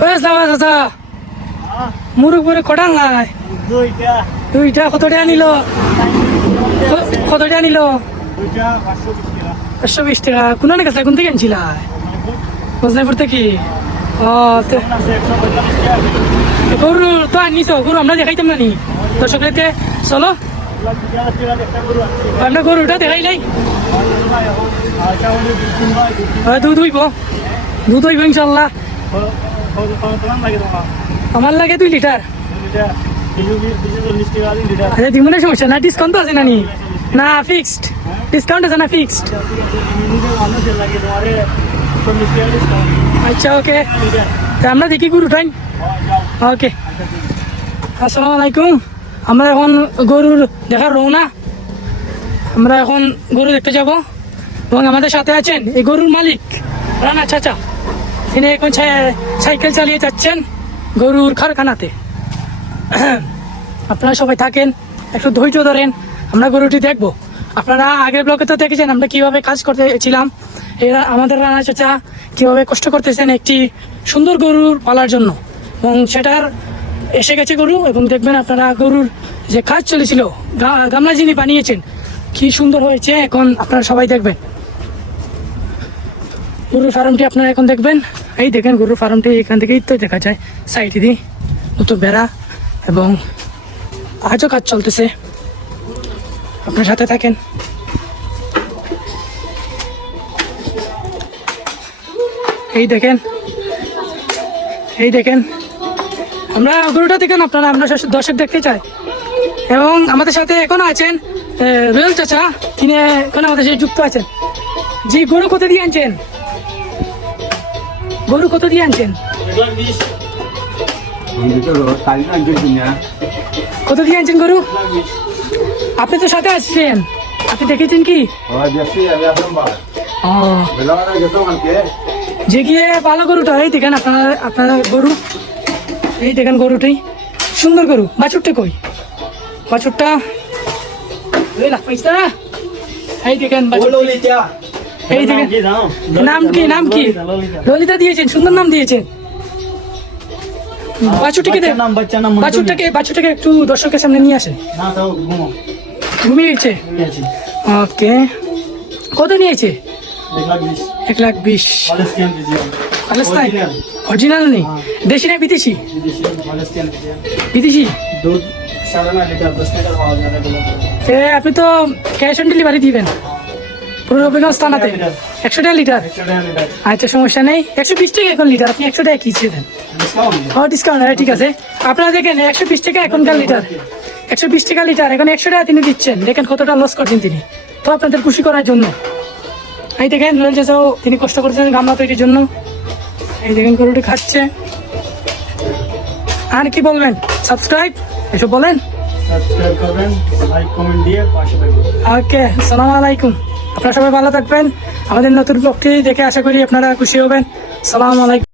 চাচা মুরুখ করে কটান নাই দুইটা কত টাকা নিল কত টাকা নিল 520 টাকা কোন কাছে কোন থেকে আনছিল বজনাপুর থেকে গরু তো আনিস গরু আমরা দেখাইতাম না নি দর্শকদেরকে চলো আমরা গরুটা দেখাই নাই দুধ হইব ইনশাল্লাহ আমার লাগে 2 লিটার আচ্ছা দিব না সমস্যা না ডিসকাউন্ট তো আছে না নি না ফিক্সড ডিসকাউন্ট আছে না ফিক্সড আচ্ছা ওকে আমরা দেখি গরু টাইম ওকে আসসালামু আলাইকুম আমরা এখন গরুর দেখার রওনা আমরা এখন গরু দেখতে যাব এবং আমাদের সাথে আছেন এই গরুর মালিক রানা চাচা তিনি এখন সাইকেল চালিয়ে যাচ্ছেন গরুর কারখানাতে আপনারা সবাই থাকেন একটু ধৈর্য ধরেন আমরা গরুটি দেখবো আপনারা আগের ব্লকে তো দেখেছেন আমরা কিভাবে কাজ করতেছিলাম এরা আমাদের রানা চাচা কিভাবে কষ্ট করতেছেন একটি সুন্দর গরুর পালার জন্য এবং সেটার এসে গেছে গরু এবং দেখবেন আপনারা গরুর যে কাজ চলেছিল গামলা যিনি বানিয়েছেন কি সুন্দর হয়েছে এখন আপনারা সবাই দেখবেন গরুর ফার্মটি আপনারা এখন দেখবেন এই দেখেন গরুর ফার্মটি এখান থেকেই তো দেখা যায় সাইডে দিয়ে নতুন বেড়া এবং আজও কাজ চলতেছে আপনার সাথে থাকেন এই দেখেন আমরা গরুটা দেখেন আপনারা আমরা দর্শক দেখতে চাই এবং আমাদের সাথে এখন আছেন রুয়েল চাচা তিনি এখন আমাদের সাথে যুক্ত আছেন জি গরু কত দিয়ে আনছেন কত দিয়ে আনছেন গরু আপনি তো সাথে আসছেন আপনি দেখেছেন কি যে গিয়ে ভালো গরুটা এই দেখেন আপনারা গরু এই দেখেন গরুটি সুন্দর গরু বাছুরটা কই বাছুরটা এই দেখেন এই দেখেন নাম কি ললিতা দিয়েছেন সুন্দর নাম দিয়েছেন বাছুরটাকে একটু দর্শকের সামনে নিয়ে আসেন ঘুমিয়েছে ওকে কত নিয়েছে 1,20,000 অরিজিনাল নেই দেশি না বিদেশি আপনি তো ক্যাশ অন ডেলিভারি দিবেন পুরো রবিগঞ্জ থানাতে 100 টাকা লিটার আচ্ছা সমস্যা নেই 120 টাকা এখন লিটার আপনি 100 টাকা কিনছে দেন ডিসকাউন্ট ঠিক আছে আপনারা দেখেন 120 টাকা এখনকার লিটার 120 টাকা লিটার এখন 100 টাকা তিনি দিচ্ছেন দেখেন কতটা লস করছেন তিনি তো আপনাদের খুশি করার জন্য এই দেখেন রয়েল চাচাও তিনি কষ্ট করছেন গামলা তৈরির জন্য এই দেখেন গরুটি খাচ্ছে আর কি বলবেন সাবস্ক্রাইব এসব বলেন ওকে আসসালামু আলাইকুম আপনারা সবাই ভালো থাকবেন আমাদের নতুন ব্লগটি দেখে আশা করি আপনারা খুশি হবেন আসসালামু আলাইকুম